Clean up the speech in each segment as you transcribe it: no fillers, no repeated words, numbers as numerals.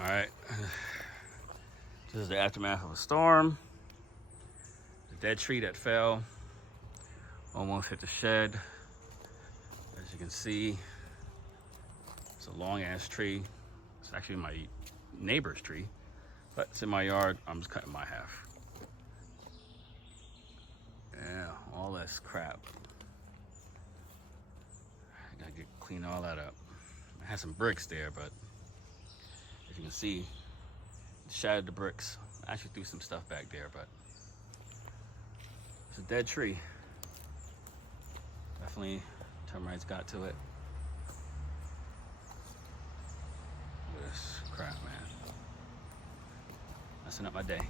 All right, this is the aftermath of a storm. The dead tree that fell almost hit the shed. As you can see, it's a long ass tree. It's actually my neighbor's tree, but it's in my yard. I'm just cutting my half. Yeah, all this crap. I gotta clean all that up. I had some bricks there, but as you can see, it shattered the bricks. I actually threw some stuff back there, but it's a dead tree. Definitely termites got to it. Look at this crap, man. Messing up my day.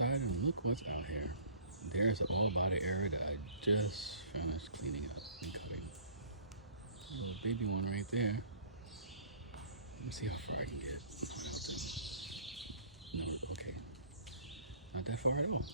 And look what's out here. There's all body area that I just finished cleaning up and cutting. A little baby one right there. Let me see how far I can get. No, okay. Not that far at all.